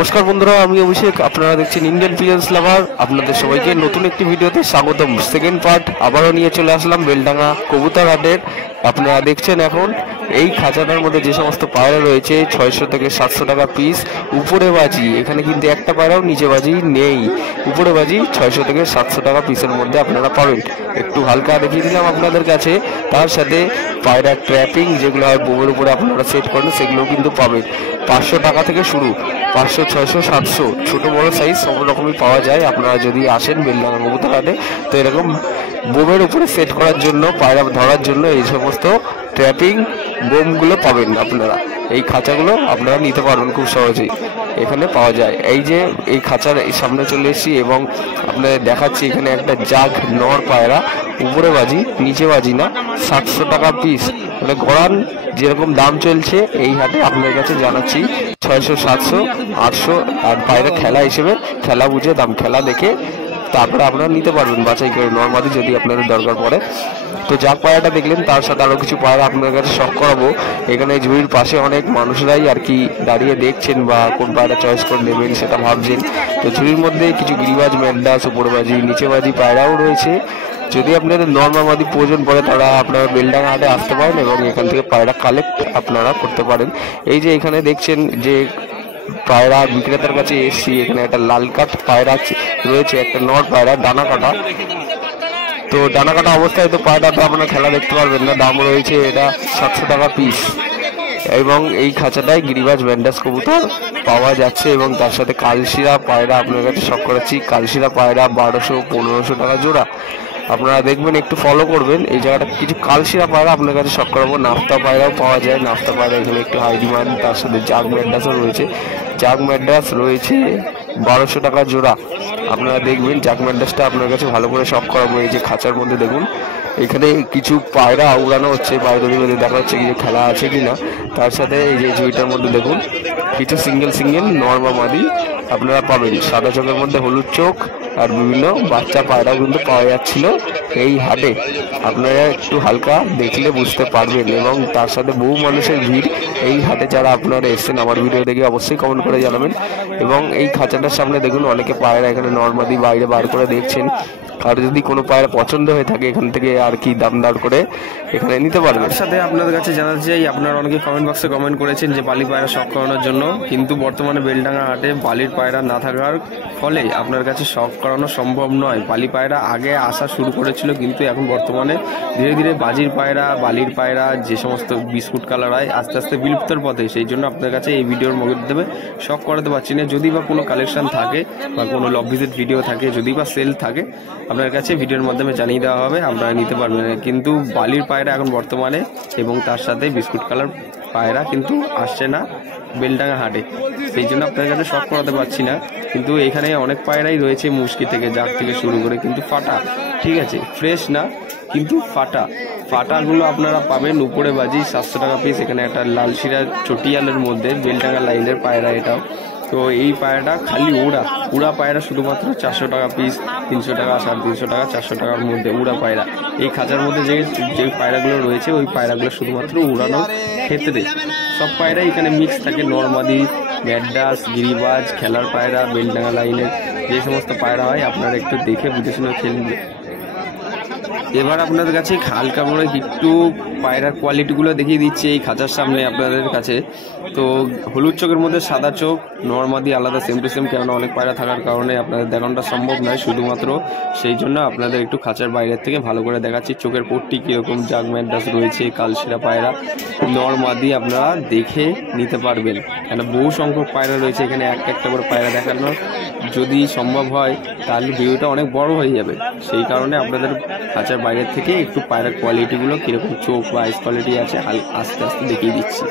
নমস্কার বন্ধুরা, আমি অভিষেক। আপনারা দেখছেন ইন্ডিয়ান পিজন্স লাভার। আপনাদের সবাইকে নতুন একটি ভিডিওতে স্বাগতম। সেকেন্ড পার্ট আবারও নিয়ে চলে আসলাম বেলডাঙ্গা কবুতর হাটের। আপনারা দেখছেন এখন এই খাঁচাটার মধ্যে যে সমস্ত পায়রা রয়েছে 600 থেকে 700 টাকা পিস। উপরে বাজি, এখানে কিন্তু একটা পায়রাও নিচে বাজি নেই। উপরে বাজি 600 থেকে 700 টাকা পিসের মধ্যে আপনারা পাবেন। একটু হালকা দেখিয়ে দিলাম আপনাদের কাছে। তার সাথে পায়রা ট্র্যাপিং যেগুলো হয় বোমের উপরে আপনারা সেট করেন, সেগুলোও কিন্তু পাবেন। 500 টাকা থেকে শুরু, 500, 600, 700 ছোটো বড়ো সাইজ সব রকমই পাওয়া যায়। আপনারা যদি আসেন বেলডাঙ্গা কবুতর হাটে, তো এরকম বোমের উপরে সেট করার জন্য, পায়রা ধরার জন্য এই সমস্ত ট্র্যাপিং বোমগুলো পাবেন। আপনারা এই খাঁচাগুলো আপনারা নিতে পারবেন খুব সহজেই, এখানে পাওয়া যায়। এই যে এই খাঁচার এই সামনে চলে এসেছি এবং আপনাদের দেখাচ্ছি এখানে একটা জাগ নর পায়রা। উপরে বাজি নিচে বাজি না, 700 টাকা পিস। মানে গড়ান যেরকম দাম চলছে এই হাটে আপনাদের কাছে জানাচ্ছি 600, 700, 800। আর পায়রা খেলা হিসেবে খেলা বুঝে দাম, খেলা দেখে তারপরে আপনারা নিতে পারবেন বাছাই করে নর্মালি যদি আপনাদের দরকার পড়ে। তো যাক পায়রাটা দেখলেন, তার সাথে আরও কিছু পায়রা আপনাদের কাছে শখ করাবো। এখানে ঝুড়ির পাশে অনেক মানুষরাই আর কি দাঁড়িয়ে দেখছেন বা কোন পায়রা চয়েস করে নেবেন সেটা ভাবছেন। তো ঝুড়ির মধ্যে কিছু গিরিবাজ, ম্যান্ডাস, উপরবাজি, নিচেবাজি পায়রাও রয়েছে। যদি আপনাদের নর্মাদি প্রয়োজন পড়ে তারা আপনারা বেলডাঙ্গা হাটে আসতে পারেন এবং এখান থেকে পায়রা কালেক্ট আপনারা করতে পারেন। এই যে এখানে দেখছেন যে পায়রা বিক্রেতার কাছে এসছি, এখানে একটা লাল কাঠ পায়রা রয়েছে, একটা নর পায়রা ডানা কাটা। তো ডানা কাটা অবস্থায় তো পায়রাটা আপনারা খেলা দেখতে পারবেন না। দাম রয়েছে এটা 700 টাকা পিস। এবং এই খাঁচাটায় গিরিবাজ ব্যান্ডাস কবুতর পাওয়া যাচ্ছে এবং তার সাথে কালশিরা পায়রা আপনার কাছে শখ করাচ্ছি। কালশিরা পায়রা 1200, 1500 টাকা জোড়া। আপনারা দেখবেন, একটু ফলো করবেন এই জায়গাটা। কিছু কালশিরা পায়রা আপনার কাছে শখ করাবো। নাফতা পায়রাও পাওয়া যায়, নাফতা পায়রা এখানে একটু হাই ডিমান্ড। তার সাথে জাগ ম্যাড্রাসও রয়েছে, জাগ ম্যাড্রাস রয়েছে 1200 টাকা জোড়া। আপনারা দেখবেন জাগ ম্যাড্রাসটা আপনার কাছে ভালো করে শখ করাবো। এই যে খাঁচার মধ্যে দেখুন এখানে কিছু পায়রা উড়ানো হচ্ছে, পায়রাদের মধ্যে দেখা হচ্ছে কিছু খেলা আছে কিনা। তার সাথে এই যে ঝুড়িটার মধ্যে দেখুন কিছু সিঙ্গেল নর্মা মাদি আপনারা পাবেন। সাদা চোখের মধ্যে হলুদ চোখ আর বিভিন্ন বাচ্চা পায়রাও কিন্তু পাওয়া যাচ্ছিল এই হাটে। আপনারা একটু হালকা দেখলে বুঝতে পারবেন এবং তার সাথে বহু মানুষের ভিড় এই হাটে। যারা আপনারা এসছেন আমার ভিডিও দেখে অবশ্যই কমেন্ট করে জানাবেন। এবং এই খাঁচাটার সামনে দেখুন অনেকে পায়রা এখানে নর্মাদি বাইরে বার করে দেখছেন। আর যদি কোনো পায়রা পছন্দ হয়ে থাকে এখান থেকে আর কি দাম দর করে এখানে নিতে পারবেন। তার সাথে আপনাদের কাছে জানাতে চাই, আপনারা অনেকে কমেন্ট বক্সে কমেন্ট করেছেন যে বালি পায়রা শখ করানোর জন্য, কিন্তু বর্তমানে বেলডাঙ্গা হাটে বালির পায়রা না থাকার ফলে আপনার কাছে শখ করানো সম্ভব নয়। বালি পায়রা আগে আসা শুরু করেছিল, কিন্তু এখন বর্তমানে ধীরে ধীরে বাজির পায়রা, বালির পায়রা যে সমস্ত বিস্কুট কালার হয় আস্তে আস্তে বিলুপ্তর পথে। সেই জন্য আপনার কাছে এই ভিডিওর মাধ্যমে শখ করাতে পারছি না। যদি বা কোনো কালেকশন থাকে বা কোনো লব ভিজিট ভিডিও থাকে, যদি বা সেল থাকে, আপনার কাছে ভিডিওর মাধ্যমে জানিয়ে দেওয়া হবে, আপনারা নিতে পারবেন। কিন্তু বালির পায়রা এখন বর্তমানে এবং তার সাথে বিস্কুট কালার পায়রা কিন্তু আসছে না বেলডাঙ্গা হাটে। সেই জন্য আপনার কাছে শখ করাতে পারছি না। কিন্তু এখানে অনেক পায়রাই রয়েছে, মুশকি থেকে জাগ থেকে শুরু করে, কিন্তু ফাটা, ঠিক আছে, ফ্রেশ না কিন্তু ফাটা। ফাটাগুলো আপনারা পাবেন উপরে বাজি 700 টাকা পিস। এখানে একটা লালশিরা চটিয়ালের মধ্যে বেলডাঙ্গা লাইনের পায়রা এটাও। তো এই পায়রাটা খালি উড়া পায়রা শুধুমাত্র 400 টাকা পিস, 300 টাকা, 350 টাকা, 400 টাকার মধ্যে উড়া পায়রা। এই খাঁচার মধ্যে যে পায়রাগুলো রয়েছে ওই পায়রাগুলো শুধুমাত্র উড়ানোর ক্ষেত্রে। সব পায়রা এখানে মিক্স থাকে, নরমাদি, ম্যাড্রাস, গিরিবাজ, খেলার পায়রা, বেলডাঙ্গা লাইনের যে সমস্ত পায়রা হয় আপনারা একটু দেখে বুঝে শুনে খেলবেন। এবার আপনাদের কাছে হালকা করে একটু পায়রার কোয়ালিটিগুলো দেখিয়ে দিচ্ছি এই খাঁচার সামনে আপনাদের কাছে। তো হলুদ চোখের মধ্যে সাদা চোখ, নর্মাদি আলাদা সেম টু সেম, কেননা অনেক পায়রা থাকার কারণে আপনাদের দেখানোটা সম্ভব নয় শুধুমাত্র। সেই জন্য আপনাদের একটু খাঁচার বাইরের থেকে ভালো করে দেখাচ্ছি। চোখের পট্টি কীরকম, জাগ ম্যাড্রাস রয়েছে, কালশিরা পায়রা, নর্মাদি আপনারা দেখে নিতে পারবেন। কেন বহু সংখ্যক পায়রা রয়েছে এখানে, একটা করে পায়রা দেখানো যদি সম্ভব হয় তাহলে ভিডিওটা অনেক বড় হয়ে যাবে। সেই কারণে আপনাদের খাঁচার বাইরের থেকে একটু পায়রার কোয়ালিটিগুলো কীরকম চোখ বা আইস কোয়ালিটি আছে আস্তে আস্তে দেখিয়ে দিচ্ছি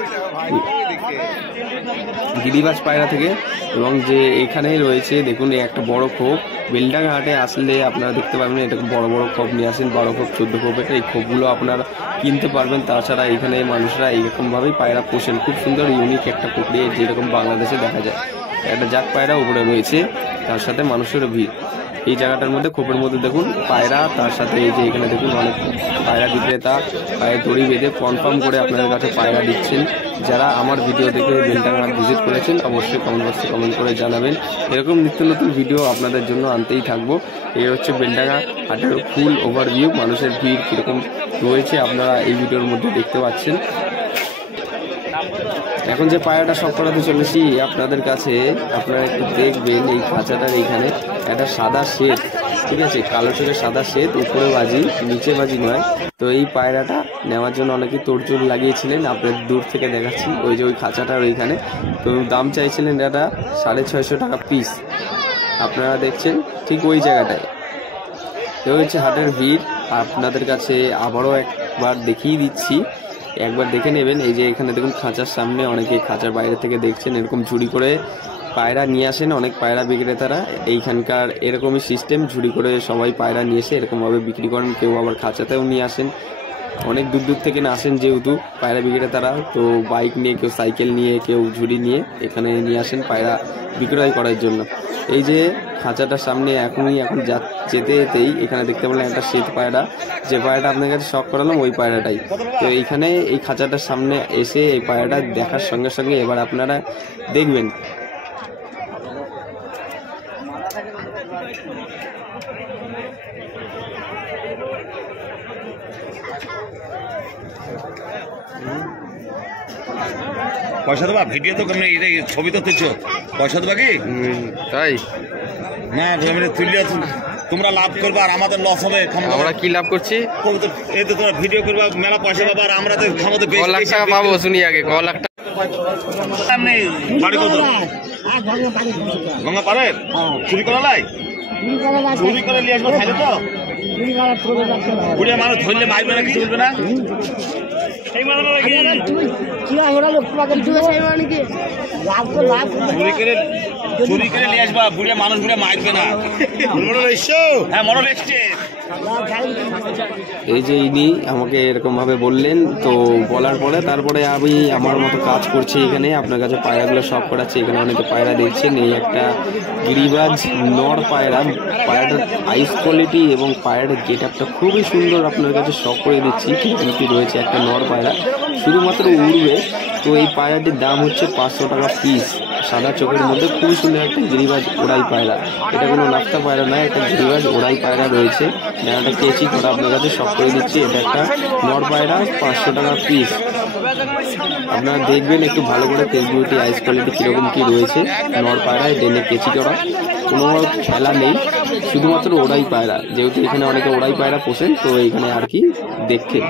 গিরিবাজ পায়রা থেকে। এবং যে এখানে রয়েছে দেখুন একটা বড় খোপ। বেলডাঙ্গা হাটে আসলে আপনারা দেখতে পাবেন এটা বড় বড় খোপ নিয়ে আসেন, 12 খোপ, 14 খোপ। এই খোপগুলো আপনারা কিনতে পারবেন। তাছাড়া এখানে মানুষরা এইরকমভাবেই পায়রা পোষেন। খুব সুন্দর ইউনিক একটা প্রক্রিয়া, যেরকম বাংলাদেশে দেখা যায়। একটা জাগ পায়রা উপরে রয়েছে, তার সাথে মানুষেরও ভিড়। এই জায়গাটার মধ্যে খোপের মধ্যে দেখুন পায়রা, তার সাথে এই যে এখানে দেখুন অনেক পায়রা বিক্রেতা পায়ে দড়ি বেঁধে কনফার্ম করে আপনাদের কাছে পায়রা দিচ্ছেন। যারা আমার ভিডিও দেখে বেলডাঙ্গা ভিজিট করেছেন অবশ্যই কমেন্ট বক্সে কমেন্ট করে জানাবেন। এরকম নিত্য নতুন ভিডিও আপনাদের জন্য আনতেই থাকবো। এই হচ্ছে বেলডাঙ্গা হাটের ফুল ওভারভিউ, মানুষের ভিড় কীরকম রয়েছে আপনারা এই ভিডিওর মধ্যে দেখতে পাচ্ছেন। এখন যে পায়রাটা সব করাতে চলেছি আপনাদের কাছে, আপনারা একটু দেখবেন এই খাঁচাটার এইখানে একটা সাদা শেড, ঠিক আছে, কালো চোখের সাদা শেড, উপরে বাজি নিচে বাজি নয়। তো এই পায়রাটা নেওয়ার জন্য অনেকেই তোড়জোড় লাগিয়েছিলেন, আপনাদের দূর থেকে দেখাচ্ছি ওই যে ওই খাঁচাটার ওইখানে। তো দাম চাইছিলেন এটা 650 টাকা পিস, আপনারা দেখছেন ঠিক ওই জায়গাটায়। তো হচ্ছে হাটের ভিড়, আপনাদের কাছে আবারও একবার দেখিয়ে দিচ্ছি, একবার দেখে নেবেন। এই যে এখানে দেখুন খাঁচার সামনে অনেকে খাঁচার বাইরে থেকে দেখছেন, এরকম ঝুড়ি করে পায়রা নিয়ে আসেন অনেক পায়রা বিক্রেতারা। এইখানকার এরকমই সিস্টেম, ঝুড়ি করে সবাই পায়রা নিয়ে এসে এরকমভাবে বিক্রি করেন। কেউ আবার খাঁচাতেও নিয়ে আসেন, অনেক দূর দূর থেকে আসেন যেহেতু পায়রা বিক্রেতারা, তো বাইক নিয়ে, কেউ সাইকেল নিয়ে, কেউ ঝুড়ি নিয়ে এখানে নিয়ে আসেন পায়রা বিক্রয় করার জন্য। এই যে খাঁচাটার সামনে এখন যেতে যেতেই এখানে দেখতে পেলেন একটা শ্বেত পায়রা, যে পায়রাটা আপনার কাছে শখ করালাম ওই পায়রাটাই। তো এইখানে এই খাঁচাটার সামনে এসে এই পায়রাটা দেখার সঙ্গে সঙ্গে এবার আপনারা দেখবেন পয়সা দেবা? ভিডিও তো কেমন, ছবি তো তুলছো, পয়সা দেবা কি? তাই না তুললে তোমরা লাভ করবা আর আমাদের লস হবে। আমরা কি লাভ করছি? এই তো তোমরা ভিডিও করবা, মেলা পয়সা পাবা, আর আমরা তো খামাতে বেশি লাখ টাকা পাবো। শুনি আগে ক লাখ টাকা বাড়ি কত? গঙ্গা পারে চুরি করা লাই, চুরি করে নিয়ে আসবো খাইলে তো বুড়িয়া মানুষ ধরলে মারবে না, কিছু বলবে না। চুরি করে নিয়ে আসবা, বুড়িয়া মানুষ বুড়িয়া মারবে না। হ্যাঁ মডেল এসছে। এই যে ইনি আমাকে এরকম ভাবে বললেন, তো বলার পরে তারপরে আমি আমার মতো কাজ করছি এখানে, আপনার কাছে পায়রাগুলো সব করাচ্ছি। এখানে অনেকে পায়রা দেখছেন, এই একটা গিরিবাজ নর পায়রা, পায়রাটার আইস কোয়ালিটি এবং পায়রাটার গেট আপটা খুবই সুন্দর, আপনার কাছে সব করে দিচ্ছি। কি রয়েছে একটা নর পায়রা, শুধুমাত্র উড়বে। তো এই পায়রাটির দাম হচ্ছে 500 টাকা পিস, সাদা চোখের মধ্যে খুবই সুন্দর একটা গিরিবাজ ওড়াই পায়রা। এটা কোনো নাপ্তা পায়রা নয়, এটা গিরিবাজ ওড়াই পায়রা রয়েছে, ডানাটা কেচি করা, আপনার কাছে সব করে দিচ্ছি। এটা একটা নর পায়রা, 500 টাকা পিস। আপনারা দেখবেন একটু ভালো করে ফেসবুকে আইস কোয়ালিটি কীরকম কী রয়েছে। নর পায়রায় ডেনে কেচি করা, কোনো খেলা নেই, শুধুমাত্র ওড়াই পায়রা। যেহেতু এখানে অনেকে ওড়াই পায়রা পোষেন, তো এখানে আর কি দেখেন।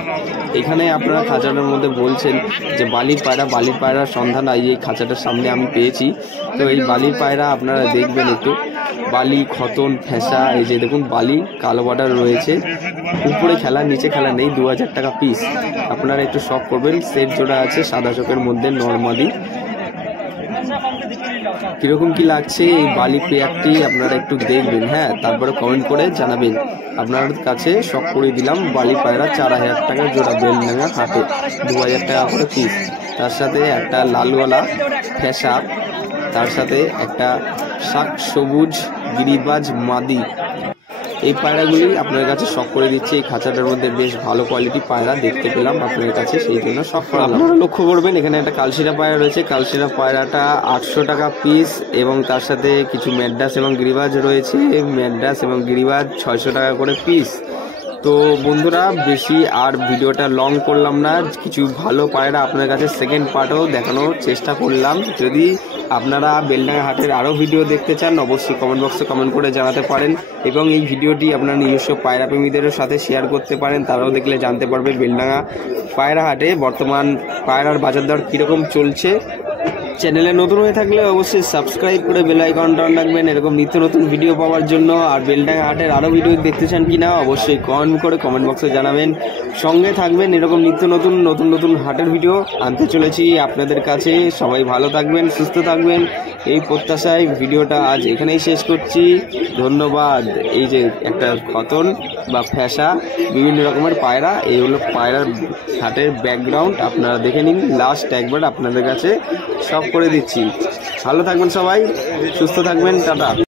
এখানে আপনারা খাঁচাটার মধ্যে বলছেন যে বালির পায়রা, বালির পায়রার সন্ধান এই খাঁচাটার সামনে আমি পেয়েছি। তো এই বালির পায়রা আপনারা দেখবেন একটু, বালি, খতন, ফেঁসা, এই যে দেখুন বালি, কালো বর্ডার রয়েছে, উপরে খেলা নিচে খেলা নেই, 2000 টাকা পিস। আপনারা একটু শখ করবেন। সেট জোড়া আছে সাদা চোখের মধ্যে নরমাদি। কিরকম কি লাগছে এই বালি পেয়ারটি আপনারা একটু দেখবেন, হ্যাঁ, তারপরে কমেন্ট করে জানাবেন। আপনার কাছে শখ করে দিলাম বালি পায়রা 4000 টাকা জোড়া, বেলডাঙ্গা হাটে 2000 টাকা করে পিস। তার সাথে একটা লালওয়ালা ফেঁসা, তার সাথে একটা শাক সবুজ গিরিবাজ মাদি। এই পায়রাগুলি আপনার কাছে শখ করে দিচ্ছে। এই খাঁচাটার মধ্যে বেশ ভালো কোয়ালিটি পায়রা দেখতে পেলাম আপনার কাছে, সেই জন্য শখ করালাম। আপনারা লক্ষ্য করবেন এখানে একটা কালশিরা পায়রা রয়েছে, কালশিরা পায়রাটা 800 টাকা পিস, এবং তার সাথে কিছু ম্যাড্রাস এবং গিরিবাজ রয়েছে, ম্যাড্রাস এবং গিরিবাজ 600 টাকা করে পিস। তো বন্ধুরা বেশি আর ভিডিওটা লং করলাম না, কিছু ভালো পায়রা আপনার কাছে সেকেন্ড পার্টও দেখানোর চেষ্টা করলাম। যদি আপনারা বেলডাঙ্গা হাটের আরও ভিডিও দেখতে চান অবশ্যই কমেন্ট বক্সে কমেন্ট করে জানাতে পারেন, এবং এই ভিডিওটি আপনার নিজস্ব পায়রা প্রেমীদের সাথে শেয়ার করতে পারেন, তারাও দেখলে জানতে পারবে বেলডাঙ্গা পায়রা হাটে বর্তমান পায়রার বাজার দর কীরকম চলছে। চ্যানেলে নতুন হয়ে থাকলে অবশ্যই সাবস্ক্রাইব করে বেল আইকনটা অন রাখবেন এরকম নিত্য নতুন ভিডিও পাওয়ার জন্য। আর বেলডাঙ্গা হাটের আরও ভিডিও দেখতে চান কিনা অবশ্যই কমেন্ট করে কমেন্ট বক্সে জানাবেন। সঙ্গে থাকবেন, এরকম নিত্য নতুন হাটের ভিডিও আনতে চলেছি আপনাদের কাছে। সবাই ভালো থাকবেন, সুস্থ থাকবেন, এই প্রত্যাশায় ভিডিওটা আজ এখানেই শেষ করছি। ধন্যবাদ। এই যে একটা খতন বা ফ্যাসা বিভিন্ন রকমের পায়রা, এই হলো পায়রার হাটের ব্যাকগ্রাউন্ড, আপনারা দেখে নিন। লাস্ট একবার আপনাদের কাছে সব করে দিচ্ছি। ভালো থাকবেন সবাই, সুস্থ থাকবেন, টাটা।